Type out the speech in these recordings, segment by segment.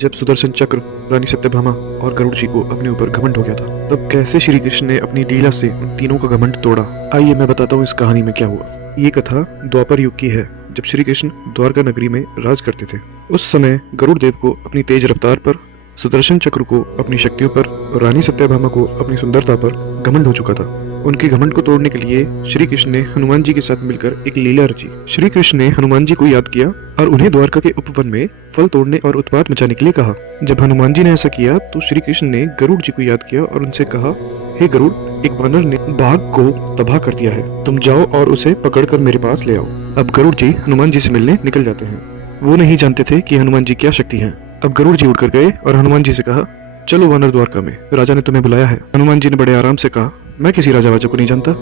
जब सुदर्शन चक्र, रानी सत्यभामा और गरुड़ जी को अपने ऊपर घमंड हो गया था, तब कैसे श्री कृष्ण ने अपनी लीला से उन तीनों का घमंड तोड़ा। आइए मैं बताता हूँ इस कहानी में क्या हुआ। ये कथा द्वापर युग की है, जब श्री कृष्ण द्वारका नगरी में राज करते थे। उस समय गरुड़ देव को अपनी तेज रफ्तार पर, सुदर्शन चक्र को अपनी शक्तियों पर और रानी सत्यभामा को अपनी सुंदरता पर घमंड हो चुका था। उनके घमंड को तोड़ने के लिए श्री कृष्ण ने हनुमान जी के साथ मिलकर एक लीला रची। श्री कृष्ण ने हनुमान जी को याद किया और उन्हें द्वारका के उपवन में फल तोड़ने और उत्पात मचाने के लिए कहा। जब हनुमान जी ने ऐसा किया तो श्री कृष्ण ने गरुड़ जी को याद किया और उनसे कहा, हे गरुड़, एक वानर ने बाघ को तबाह कर दिया है, तुम जाओ और उसे पकड़कर मेरे पास ले आओ। अब गरुड़ जी हनुमान जी से मिलने निकल जाते हैं। वो नहीं जानते थे कि हनुमान जी क्या शक्ति है। अब गरुड़ जी उड़कर गए और हनुमान जी से कहा, चलो वानर द्वारका में, राजा ने तुम्हें बुलाया है। हनुमान जी ने बड़े आराम से कहा, मैं किसी राजा वाजा को नहीं जानता,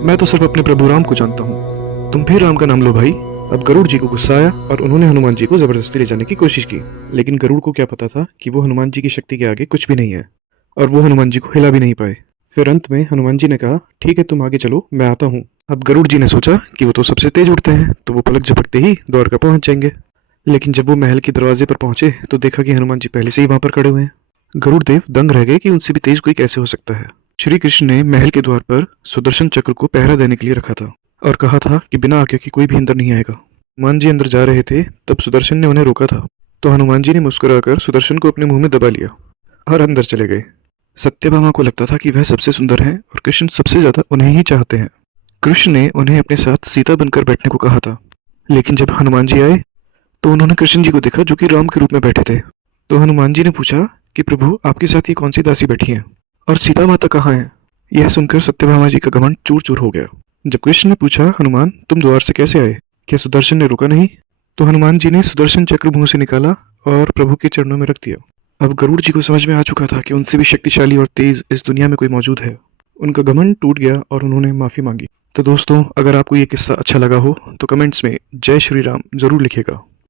मैं तो सिर्फ अपने प्रभु राम को जानता हूँ, तुम भी राम का नाम लो भाई। अब गरुड़ जी को गुस्सा आया और उन्होंने हनुमान जी को जबरदस्ती ले जाने की कोशिश की, लेकिन गरुड़ को क्या पता था कि वो हनुमान जी की शक्ति के आगे कुछ भी नहीं है और वो हनुमान जी को हिला भी नहीं पाए। फिर अंत में हनुमान जी ने कहा, ठीक है तुम आगे चलो, मैं आता हूँ। अब गरुड़ जी ने सोचा कि वो तो सबसे तेज उड़ते हैं, तो वो पलक झपकते ही द्वारका पहुंच जाएंगे। लेकिन जब वो महल के दरवाजे पर पहुंचे तो देखा कि हनुमान जी पहले से ही वहां पर खड़े हुए हैं। गरुड़ देव दंग रह गए कि उनसे भी तेज कोई कैसे हो सकता है। श्री कृष्ण ने महल के द्वार पर सुदर्शन चक्र को पहरा देने के लिए रखा था और कहा था कि बिना आज्ञा के कोई भी अंदर नहीं आएगा। हनुमान जी अंदर जा रहे थे, तब सुदर्शन ने उन्हें रोका था, तो हनुमान जी ने मुस्कुराकर सुदर्शन को अपने मुंह में दबा लिया और अंदर चले गए। सत्यभामा को लगता था कि वह सबसे सुंदर हैं और कृष्ण सबसे ज्यादा उन्हें ही चाहते हैं। कृष्ण ने उन्हें अपने साथ सीता बनकर बैठने को कहा था, लेकिन जब हनुमान जी आए तो उन्होंने कृष्ण जी को देखा जो कि राम के रूप में बैठे थे। तो हनुमान जी ने पूछा कि प्रभु, आपके साथ ये कौन सी दासी बैठी हैं और सीता माता कहाँ है। यह सुनकर सत्यभामा जी का घमंड चूर चूर हो गया। जब कृष्ण ने पूछा, हनुमान तुम द्वार से कैसे आए, क्या सुदर्शन ने रोका नहीं, तो हनुमान जी ने सुदर्शन चक्र मुंह से निकाला और प्रभु के चरणों में रख दिया। अब गरुड़ जी को समझ में आ चुका था कि उनसे भी शक्तिशाली और तेज इस दुनिया में कोई मौजूद है। उनका घमंड टूट गया और उन्होंने माफी मांगी। तो दोस्तों, अगर आपको ये किस्सा अच्छा लगा हो तो कमेंट्स में जय श्री राम जरूर लिखिएगा।